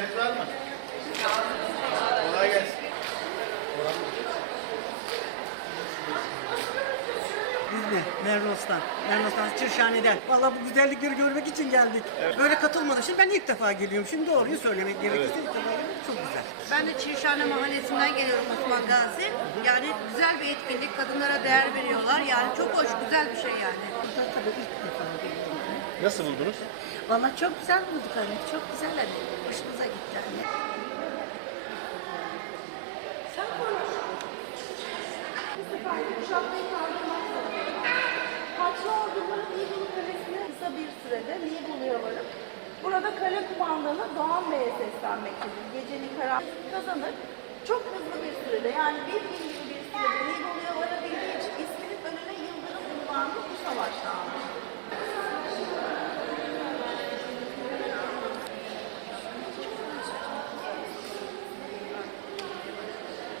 müşteriniz var mı? Kolay gelsin. Biz de Merlos'tan, Merlos'tan Çırşhane'den. Valla bu güzellikleri görmek için geldik. Evet. Böyle katılmadım. Şimdi ben ilk defa geliyorum. Şimdi doğruyu söylemek gerekirse evet. Çok güzel. Ben de Çirşhane Mahallesi'nden geliyorum Osman Gazi. Yani güzel bir etkinlik. Kadınlara değer veriyorlar. Yani çok hoş, güzel bir şey yani. Tabii ilk defa geliyorum. Nasıl buldunuz? Valla çok güzel bulduk hani. Çok güzel hani. Haçlı orduların Nibolu Kalesi'ne kısa bir sürede Nibolu'ya varıp burada kale kumandanı Doğan Bey'e seslenmektedir. Gecenin karanlığı kazanır. Çok hızlı bir sürede yani bir gün